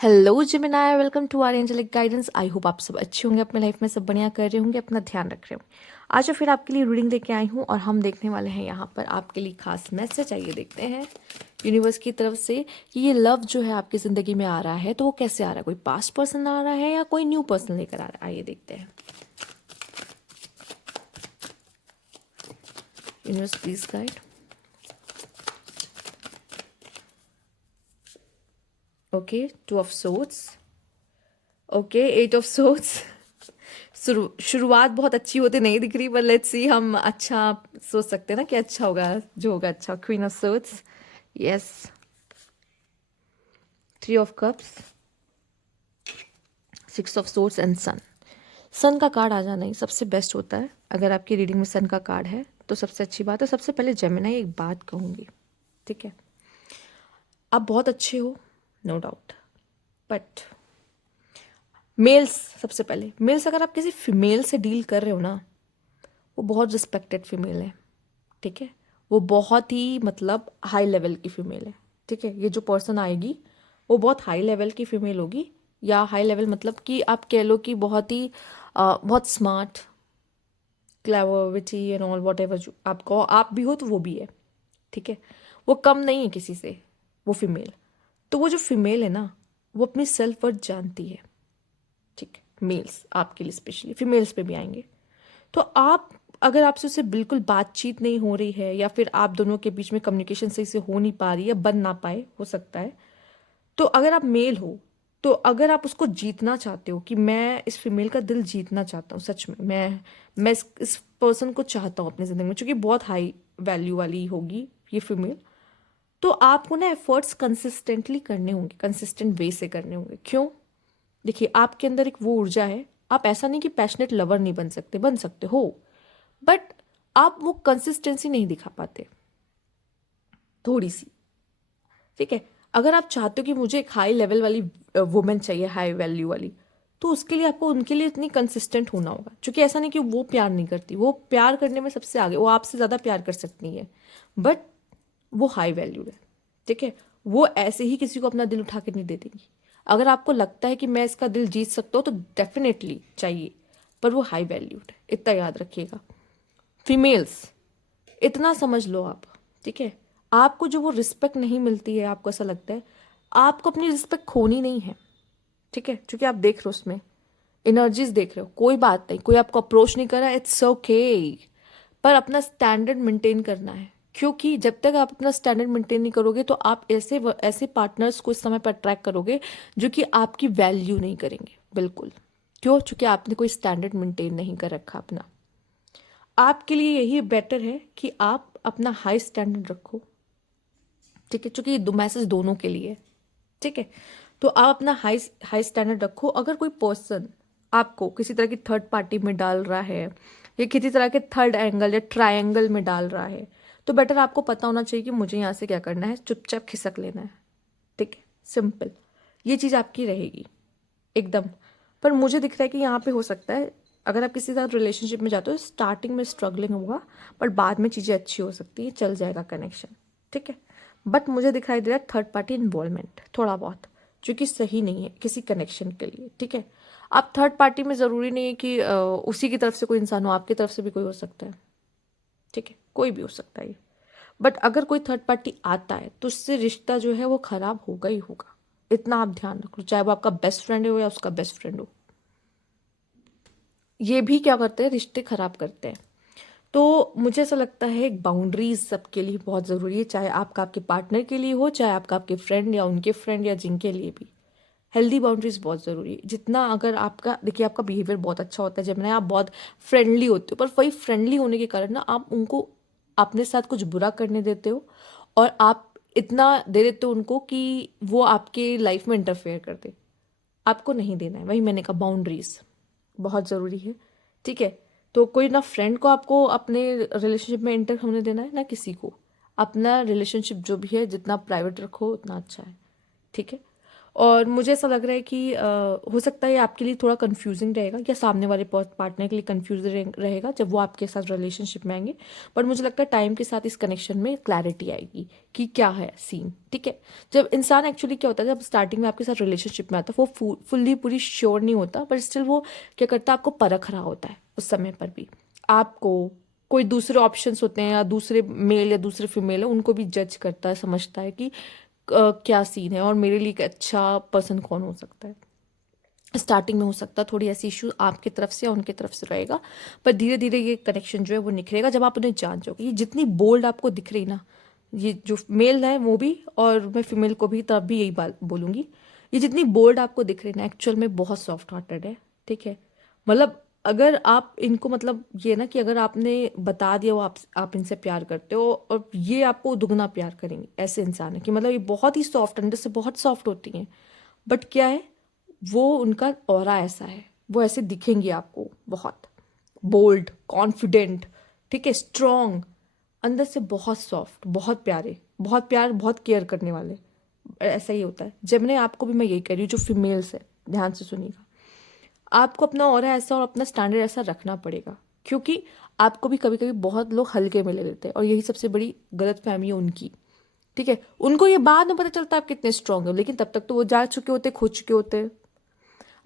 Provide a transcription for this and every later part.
Hello जिमिनाय, welcome to our angelic guidance. I hope आप सब अच्छे होंगे, अपने लाइफ में सब बढ़िया कर रहे होंगे, अपना ध्यान रख रहे होंगे। आज मैं फिर आपके लिए रीडिंग लेके आई हूँ और हम देखने वाले हैं यहाँ पर आपके लिए खास मैसेज। आइए देखते हैं यूनिवर्स की तरफ से कि ये लव जो है आपकी ज़िंदगी में आ रहा है तो वो कैसे आ रहा है। कोई पास्ट पर्सन आ रहा है या कोई न्यू पर्सन लेकर आ रहा है। आइए देखते हैं। Universe please guide. Okay, 2 of swords. Okay, 8 of swords. शुरुआत बहुत अच्छी होती नहीं दिख रही, पर लेट्स सी, हम अच्छा सोच सकते हैं ना कि अच्छा होगा, जो होगा अच्छा। Queen of swords, yes. 3 of cups, 6 of swords and sun. Sun का कार्ड आ जाना ही सबसे बेस्ट होता है। अगर आपकी रीडिंग में सन का कार्ड है तो सबसे अच्छी बात है। सबसे पहले जेमिनी एक बात कहूंगी, ठीक है, आप बहुत अच्छे हो, नो डाउट, बट मेल्स, सबसे पहले मेल्स, अगर आप किसी फीमेल से डील कर रहे हो ना, वो बहुत रिस्पेक्टेड फीमेल है, ठीक है। वो बहुत ही मतलब हाई लेवल की फीमेल है, ठीक है। ये जो पर्सन आएगी वो बहुत हाई लेवल की फीमेल होगी, या हाई लेवल मतलब कि आप कह लो कि बहुत ही बहुत smart, clever, witty and all what ever जो आप कहो, आप भी हो तो वो भी है, ठीक है। वो कम नहीं है किसी से, वो फीमेल। तो वो जो फीमेल है ना, वो अपनी सेल्फ वर्थ जानती है, ठीक है। मेल्स आपके लिए स्पेशली, फीमेल्स पे भी आएंगे। तो आप, अगर आपसे उससे बिल्कुल बातचीत नहीं हो रही है, या फिर आप दोनों के बीच में कम्युनिकेशन सही से हो नहीं पा रही है, बन ना पाए, हो सकता है, तो अगर आप मेल हो, तो अगर आप उसको जीतना चाहते हो कि मैं इस फीमेल का दिल जीतना चाहता हूँ, सच में मैं इस पर्सन को चाहता हूँ अपनी ज़िंदगी में, क्योंकि बहुत हाई वैल्यू वाली होगी ये फीमेल, तो आपको ना एफर्ट्स कंसिस्टेंटली करने होंगे, कंसिस्टेंट वे से करने होंगे। क्यों? देखिए, आपके अंदर एक वो ऊर्जा है। आप ऐसा नहीं कि पैशनेट लवर नहीं बन सकते, बन सकते हो, बट आप वो कंसिस्टेंसी नहीं दिखा पाते, थोड़ी सी, ठीक है। अगर आप चाहते हो कि मुझे एक हाई लेवल वाली वुमेन चाहिए, हाई वैल्यू वाली, तो उसके लिए आपको उनके लिए इतनी कंसिस्टेंट होना होगा। क्योंकि ऐसा नहीं कि वो प्यार नहीं करती, वो प्यार करने में सबसे आगे, वो आपसे ज़्यादा प्यार कर सकती है, बट वो हाई वैल्यूड है, ठीक है। वो ऐसे ही किसी को अपना दिल उठा के नहीं दे देंगी। अगर आपको लगता है कि मैं इसका दिल जीत सकता हूँ तो डेफिनेटली चाहिए, पर वो हाई वैल्यूड है, इतना याद रखिएगा। फीमेल्स, इतना समझ लो आप, ठीक है। आपको जो वो रिस्पेक्ट नहीं मिलती है, आपको ऐसा लगता है, आपको अपनी रिस्पेक्ट खोनी नहीं है, ठीक है। क्योंकि आप देख रहे हो उसमें एनर्जीज, देख रहे हो, कोई बात नहीं, कोई आपको अप्रोच नहीं कर रहा है, इट्स ओके, पर अपना स्टैंडर्ड मेंटेन करना है। क्योंकि जब तक आप अपना स्टैंडर्ड मेंटेन नहीं करोगे तो आप ऐसे ऐसे पार्टनर्स को इस समय पर अट्रैक्ट करोगे जो कि आपकी वैल्यू नहीं करेंगे, बिल्कुल। क्यों? क्योंकि आपने कोई स्टैंडर्ड मेंटेन नहीं कर रखा अपना। आपके लिए यही बेटर है कि आप अपना हाई स्टैंडर्ड रखो, ठीक है। क्योंकि ये मैसेज दोनों के लिए है, ठीक है। तो आप अपना हाई हाई स्टैंडर्ड रखो। अगर कोई पर्सन आपको किसी तरह की थर्ड पार्टी में डाल रहा है, या किसी तरह के थर्ड एंगल या ट्रायंगल में डाल रहा है, तो बेटर आपको पता होना चाहिए कि मुझे यहाँ से क्या करना है, चुपचाप खिसक लेना है, ठीक है, सिंपल। ये चीज़ आपकी रहेगी एकदम। पर मुझे दिख रहा है कि यहाँ पे हो सकता है, अगर आप किसी के साथ रिलेशनशिप में जाते हो, स्टार्टिंग में स्ट्रगलिंग होगा, पर बाद में चीज़ें अच्छी हो सकती हैं, चल जाएगा कनेक्शन, ठीक है। बट मुझे दिखाई दे रहा है थर्ड पार्टी इन्वॉल्वमेंट थोड़ा बहुत, जो कि सही नहीं है किसी कनेक्शन के लिए, ठीक है। आप थर्ड पार्टी में ज़रूरी नहीं है कि उसी की तरफ से कोई इंसान हो, आपकी तरफ से भी कोई हो सकता है, ठीक है, कोई भी हो सकता है। बट अगर कोई थर्ड पार्टी आता है तो उससे रिश्ता जो है वो खराब होगा ही होगा, इतना आप ध्यान रखो, चाहे वो आपका बेस्ट फ्रेंड हो या उसका बेस्ट फ्रेंड हो। ये भी क्या करते हैं, रिश्ते खराब करते हैं। तो मुझे ऐसा लगता है एक बाउंड्रीज सबके लिए बहुत ज़रूरी है, चाहे आपका आपके पार्टनर के लिए हो, चाहे आपका आपके फ्रेंड या उनके फ्रेंड या जिनके लिए भी। हेल्दी बाउंड्रीज बहुत ज़रूरी है। जितना अगर आपका, देखिए, आपका बिहेवियर बहुत अच्छा होता है जब ना आप बहुत फ्रेंडली होते हो, पर वही फ्रेंडली होने के कारण ना आप उनको अपने साथ कुछ बुरा करने देते हो, और आप इतना दे देते हो उनको कि वो आपके लाइफ में इंटरफेयर कर दे। आपको नहीं देना है, वही मैंने कहा, बाउंड्रीज बहुत ज़रूरी है, ठीक है। तो कोई ना फ्रेंड को आपको अपने रिलेशनशिप में एंटर होने देना है, ना किसी को। अपना रिलेशनशिप जो भी है जितना प्राइवेट रखो उतना अच्छा है, ठीक है। और मुझे ऐसा लग रहा है कि हो सकता है आपके लिए थोड़ा कंफ्यूजिंग रहेगा या सामने वाले पार्टनर के लिए कंफ्यूजिंग रहेगा जब वो आपके साथ रिलेशनशिप में आएंगे। बट मुझे लगता है टाइम के साथ इस कनेक्शन में क्लैरिटी आएगी कि क्या है सीन। ठीक है, जब इंसान एक्चुअली क्या होता है, जब स्टार्टिंग में आपके साथ रिलेशनशिप में आता है वो फुल्ली पूरी श्योर नहीं होता, बट स्टिल वो क्या करता है, आपको परख रहा होता है उस समय पर भी। आपको कोई दूसरे ऑप्शंस होते हैं या दूसरे मेल या दूसरे फीमेल है उनको भी जज करता है, समझता है कि क्या सीन है और मेरे लिए एक अच्छा पर्सन कौन हो सकता है। स्टार्टिंग में हो सकता है थोड़ी ऐसी इशू आपकी तरफ से या उनकी तरफ से रहेगा, पर धीरे धीरे ये कनेक्शन जो है वो निखरेगा जब आप उन्हें जान जाओगे। ये जितनी बोल्ड आपको दिख रही ना, ये जो मेल है वो भी, और मैं फीमेल को भी तब भी यही बात बोलूँगी, ये जितनी बोल्ड आपको दिख रही ना एक्चुअल में बहुत सॉफ्ट हार्टेड है। ठीक है, मतलब अगर आप इनको, मतलब ये ना कि अगर आपने बता दिया वो आप इनसे प्यार करते हो, और ये आपको दुगना प्यार करेंगे, ऐसे इंसान है कि मतलब ये बहुत ही सॉफ्ट, अंदर से बहुत सॉफ्ट होती हैं। बट क्या है, वो उनका ऑरा ऐसा है, वो ऐसे दिखेंगे आपको बहुत बोल्ड, कॉन्फिडेंट, ठीक है, स्ट्रॉन्ग, अंदर से बहुत सॉफ्ट, बहुत प्यारे, बहुत प्यार, बहुत केयर करने वाले। ऐसा ही होता है। जेमिनी आपको भी मैं यही कह रही हूँ, जो फीमेल्स है ध्यान से सुनिएगा, आपको अपना ऑरा ऐसा और अपना स्टैंडर्ड ऐसा रखना पड़ेगा, क्योंकि आपको भी कभी कभी बहुत लोग हल्के में ले लेते हैं, और यही सबसे बड़ी गलत फहमी है उनकी। ठीक है, उनको ये बाद में पता चलता है आप कितने स्ट्रांग हो, लेकिन तब तक तो वो जा चुके होते, खो चुके होते।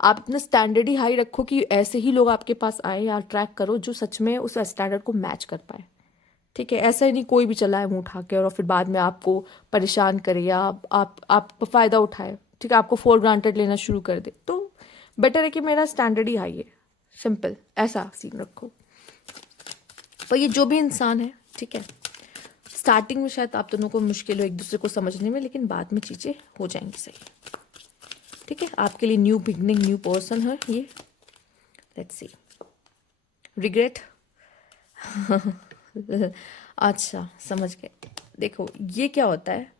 आप अपना स्टैंडर्ड ही हाई रखो कि ऐसे ही लोग आपके पास आए, या ट्रैक करो जो सच में उस स्टैंडर्ड को मैच कर पाए। ठीक है, ऐसा ही नहीं कोई भी चला है मुंह उठा के और फिर बाद में आपको परेशान करे या आप फायदा उठाए। ठीक है, आपको फॉर ग्रांटेड लेना शुरू कर दे, तो बेटर है कि मेरा स्टैंडर्ड ही हाई है, सिंपल ऐसा सीन रखो। पर ये जो भी इंसान है, ठीक है, स्टार्टिंग में शायद आप दोनों को मुश्किल हो एक दूसरे को समझने में, लेकिन बाद में चीज़ें हो जाएंगी सही। ठीक है, आपके लिए न्यू बिगनिंग, न्यू पर्सन है ये। Let's see, regret. अच्छा, समझ गए। देखो ये क्या होता है,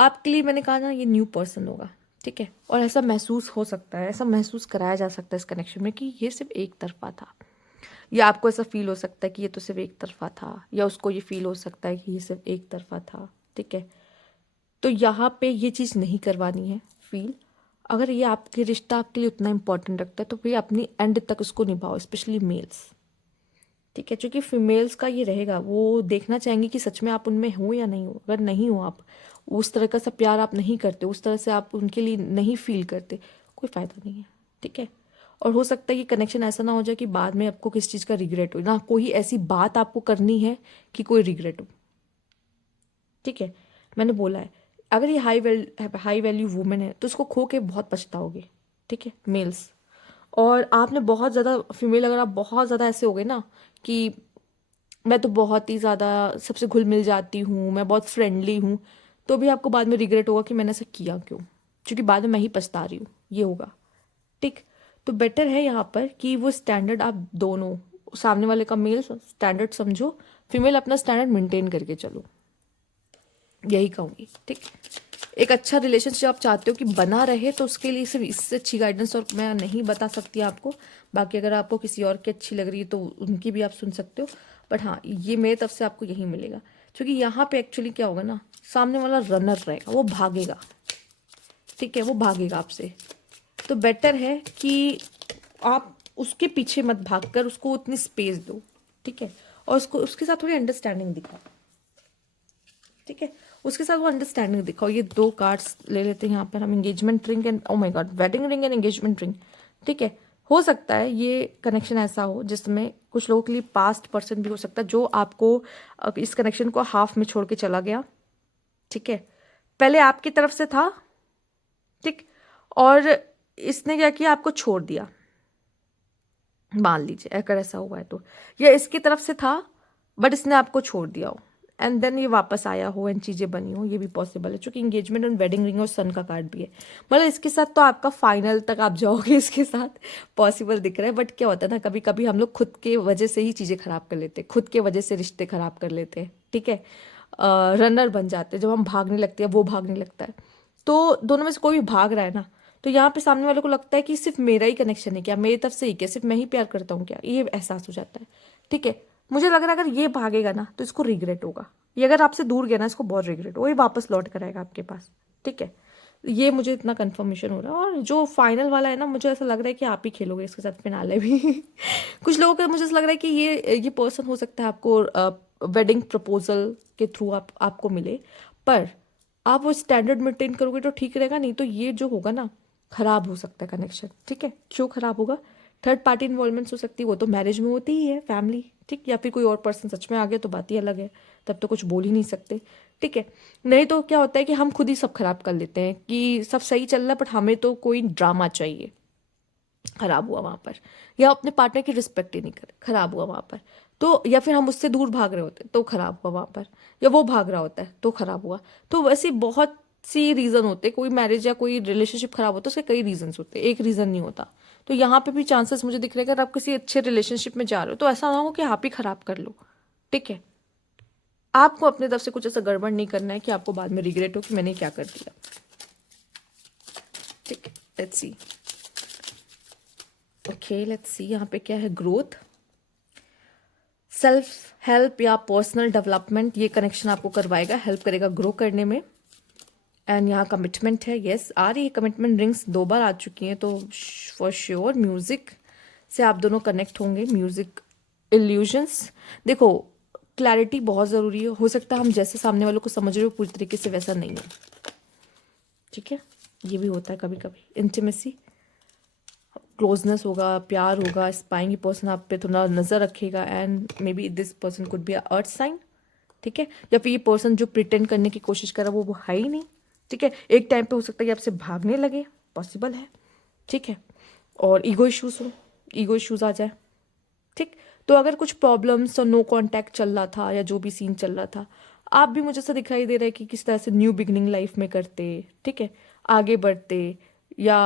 आपके लिए मैंने कहा ना ये न्यू पर्सन होगा। ठीक है, और ऐसा महसूस हो सकता है, ऐसा महसूस कराया जा सकता है इस कनेक्शन में कि ये सिर्फ एक तरफा था, या आपको ऐसा फील हो सकता है कि ये तो सिर्फ एक तरफा था, या उसको ये फील हो सकता है कि ये सिर्फ एक तरफा था। ठीक है, तो यहाँ पे ये चीज़ नहीं करवानी है फील। अगर ये आपके रिश्ता आपके लिए उतना इंपॉर्टेंट रखता है तो फिर अपनी एंड तक उसको निभाओ, स्पेशली मेल्स। ठीक है, क्योंकि फीमेल्स का ये रहेगा, वो देखना चाहेंगे कि सच में आप उनमें हो या नहीं हो। अगर नहीं हो, आप उस तरह का सा प्यार आप नहीं करते, उस तरह से आप उनके लिए नहीं फील करते, कोई फ़ायदा नहीं है। ठीक है, और हो सकता है कि कनेक्शन ऐसा ना हो जाए कि बाद में आपको किस चीज़ का रिग्रेट हो, ना कोई ऐसी बात आपको करनी है कि कोई रिग्रेट हो। ठीक है, मैंने बोला है अगर ये हाई वैल्यू वुमेन है तो उसको खो के बहुत पछताओगे। ठीक है, मेल्स। और आपने बहुत ज़्यादा फीमेल, अगर आप बहुत ज़्यादा ऐसे हो गए ना कि मैं तो बहुत ही ज़्यादा सबसे घुल मिल जाती हूँ, मैं बहुत फ्रेंडली हूँ, तो भी आपको बाद में रिग्रेट होगा कि मैंने ऐसा किया क्यों, क्योंकि बाद में मैं ही पछता रही हूँ, ये होगा। ठीक, तो बेटर है यहाँ पर कि वो स्टैंडर्ड आप दोनों, सामने वाले का मेल स्टैंडर्ड समझो, फीमेल अपना स्टैंडर्ड मेंटेन करके चलो, यही कहूँगी। ठीक, एक अच्छा रिलेशनशिप आप चाहते हो कि बना रहे, तो उसके लिए सिर्फ इससे अच्छी गाइडेंस और मैं नहीं बता सकती आपको। बाकी अगर आपको किसी और की अच्छी लग रही है तो उनकी भी आप सुन सकते हो, बट हाँ ये मेरी तरफ से आपको यही मिलेगा। क्योंकि यहाँ पे एक्चुअली क्या होगा ना, सामने वाला रनर रहेगा, वो भागेगा। ठीक है, वो भागेगा आपसे, तो बेटर है कि आप उसके पीछे मत भागकर उसको उतनी स्पेस दो। ठीक है, और उसको उसके साथ थोड़ी अंडरस्टैंडिंग दिखाओ। ठीक है, उसके साथ वो अंडरस्टैंडिंग दिखाओ। ये 2 कार्ड्स ले लेते हैं यहाँ पर हम, engagement ring and, oh my God, wedding ring and engagement ring. ठीक है, हो सकता है ये कनेक्शन ऐसा हो जिसमें कुछ लोगों के लिए पास्ट पर्सन भी हो सकता है जो आपको इस कनेक्शन को हाफ में छोड़ के चला गया। ठीक है, पहले आपकी तरफ से था, ठीक, और इसने क्या किया, आपको छोड़ दिया, मान लीजिए अगर ऐसा हुआ है तो, या इसकी तरफ से था बट इसने आपको छोड़ दिया हो, एंड देन ये वापस आया हो एंड चीज़ें बनी हो, ये भी पॉसिबल है। क्योंकि इंगेजमेंट और वेडिंग रिंग और सन का कार्ड भी है, मतलब इसके साथ तो आपका फाइनल तक आप जाओगे, इसके साथ पॉसिबल दिख रहा है। बट क्या होता है ना, कभी कभी हम लोग खुद के वजह से ही चीज़ें खराब कर लेते हैं, खुद के वजह से रिश्ते खराब कर लेते हैं। ठीक है, रनर बन जाते हैं, जब हम भागने लगते हैं वो भागने लगता है, तो दोनों में से कोई भी भाग रहा है ना, तो यहाँ पे सामने वाले को लगता है कि सिर्फ मेरा ही कनेक्शन है क्या, मेरी तरफ से ही क्या, सिर्फ मैं ही प्यार करता हूँ क्या, ये एहसास हो जाता है। ठीक है, मुझे लग रहा है अगर ये भागेगा ना तो इसको रिग्रेट होगा, ये अगर आपसे दूर गया ना इसको बहुत रिग्रेट हो, ये वापस लौट कर आएगा आपके पास। ठीक है, ये मुझे इतना कंफर्मेशन हो रहा है। और जो फाइनल वाला है ना, मुझे ऐसा लग रहा है कि आप ही खेलोगे इसके साथ फिनाले भी। कुछ लोगों का मुझे ऐसा लग रहा है कि ये पर्सन हो सकता है आपको वेडिंग प्रपोजल के थ्रू आपको मिले, पर आप वो स्टैंडर्ड मेंटेन करोगे तो ठीक रहेगा, नहीं तो ये जो होगा ना, खराब हो सकता है कनेक्शन। ठीक है, क्यों खराब होगा? थर्ड पार्टी इन्वॉल्वमेंट्स हो सकती है, वो तो मैरिज में होती ही है, फैमिली, ठीक, या फिर कोई और पर्सन सच में आ गया तो बात ही अलग है, तब तो कुछ बोल ही नहीं सकते। ठीक है, नहीं तो क्या होता है कि हम खुद ही सब खराब कर लेते हैं कि सब सही चल रहा है बट हमें तो कोई ड्रामा चाहिए, खराब हुआ वहां पर। या अपने पार्टनर की रिस्पेक्ट ही नहीं करे, खराब हुआ वहां पर। तो या फिर हम उससे दूर भाग रहे होते हैं तो खराब हुआ वहां पर, या वो भाग रहा होता है तो खराब हुआ। तो वैसे बहुत सी रीजन होते हैं, कोई मैरिज या कोई रिलेशनशिप खराब होता है उसके कई रीजन होते हैं, एक रीजन नहीं होता। तो यहाँ पे भी चांसेस मुझे दिख रहे हैं, अगर आप किसी अच्छे रिलेशनशिप में जा रहे हो तो ऐसा ना हो कि आप ही खराब कर लो। ठीक है, आपको अपने तरफ से कुछ ऐसा गड़बड़ नहीं करना है कि आपको बाद में रिग्रेट हो कि मैंने क्या कर दिया। ठीक है, let's see. Okay, let's see यहाँ पे क्या है। ग्रोथ, सेल्फ हेल्प या पर्सनल डेवलपमेंट, ये कनेक्शन आपको करवाएगा, हेल्प करेगा ग्रो करने में। एंड यहाँ कमिटमेंट है, यस आ रही है कमिटमेंट, रिंग्स 2 बार आ चुकी हैं, तो फॉर श्योर म्यूजिक से आप दोनों कनेक्ट होंगे। म्यूजिक, इल्यूजन्स, देखो क्लैरिटी बहुत ज़रूरी है। हो सकता है हम जैसे सामने वालों को समझ रहे हो पूरी तरीके से वैसा नहीं है। ठीक है, ये भी होता है कभी कभी। इंटीमेसी, क्लोजनेस होगा, प्यार होगा, स्पाइंग पर्सन आप पे थोड़ा नज़र रखेगा, and maybe this person could be earth sign. ठीक है, या फिर ये पर्सन जो प्रिटेंड करने की कोशिश कर रहा है वो है ही नहीं। ठीक है, एक टाइम पे हो सकता है कि आपसे भागने लगे, पॉसिबल है। ठीक है, और ईगो इश्यूज हो, ईगो इश्यूज आ जाए। ठीक, तो अगर कुछ प्रॉब्लम्स और नो कांटेक्ट चल रहा था या जो भी सीन चल रहा था, आप भी मुझे ऐसा दिखाई दे रहा है कि किस तरह से न्यू बिगनिंग लाइफ में करते। ठीक है, आगे बढ़ते, या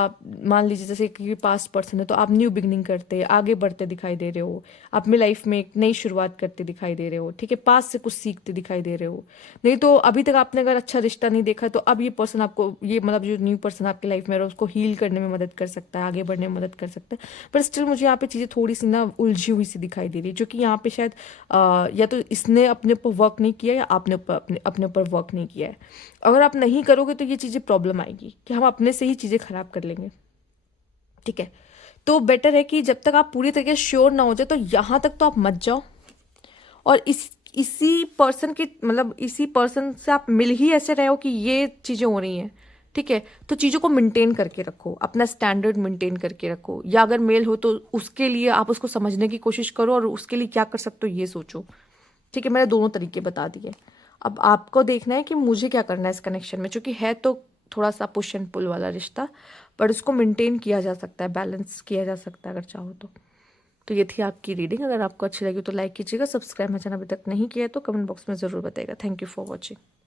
मान लीजिए जैसे कि पास्ट पर्सन है तो आप न्यू बिगनिंग करते, आगे बढ़ते दिखाई दे रहे हो, अपनी लाइफ में एक नई शुरुआत करते दिखाई दे रहे हो। ठीक है, पास्ट से कुछ सीखते दिखाई दे रहे हो। नहीं तो अभी तक आपने अगर अच्छा रिश्ता नहीं देखा तो अब ये पर्सन आपको, ये मतलब जो न्यू पर्सन आपकी लाइफ में है उसको हील करने में मदद कर सकता है, आगे बढ़ने में मदद कर सकता है। पर स्टिल मुझे यहाँ पे चीज़ें थोड़ी सी ना उलझी हुई सी दिखाई दे रही है, जो कि यहाँ पे शायद या तो इसने अपने ऊपर वर्क नहीं किया या आपने अपने ऊपर वर्क नहीं किया है। अगर आप नहीं करोगे तो ये चीज़ें प्रॉब्लम आएगी कि हम अपने से ही चीज़ें खराब कर लेंगे। ठीक है, तो बेटर है कि जब तक आप पूरी तरीके से श्योर ना हो जाए तो यहाँ तक तो आप मत जाओ, और इसी पर्सन के मतलब इसी पर्सन से आप मिल ही ऐसे रहे हो कि ये चीज़ें हो रही हैं। ठीक है, तो चीज़ों को मेंटेन करके रखो, अपना स्टैंडर्ड मेंटेन करके रखो, या अगर मेल हो तो उसके लिए आप उसको समझने की कोशिश करो और उसके लिए क्या कर सकते हो ये सोचो। ठीक है, मैंने दोनों तरीके बता दिए। अब आपको देखना है कि मुझे क्या करना है इस कनेक्शन में, क्योंकि है तो थोड़ा सा पुश एंड पुल वाला रिश्ता, पर उसको मेंटेन किया जा सकता है, बैलेंस किया जा सकता है अगर चाहो तो ये थी आपकी रीडिंग। अगर आपको अच्छी लगी तो लाइक कीजिएगा, सब्सक्राइब मेरा चैनल अभी तक नहीं किया है तो कमेंट बॉक्स में ज़रूर बताइएगा। Thank you for watching.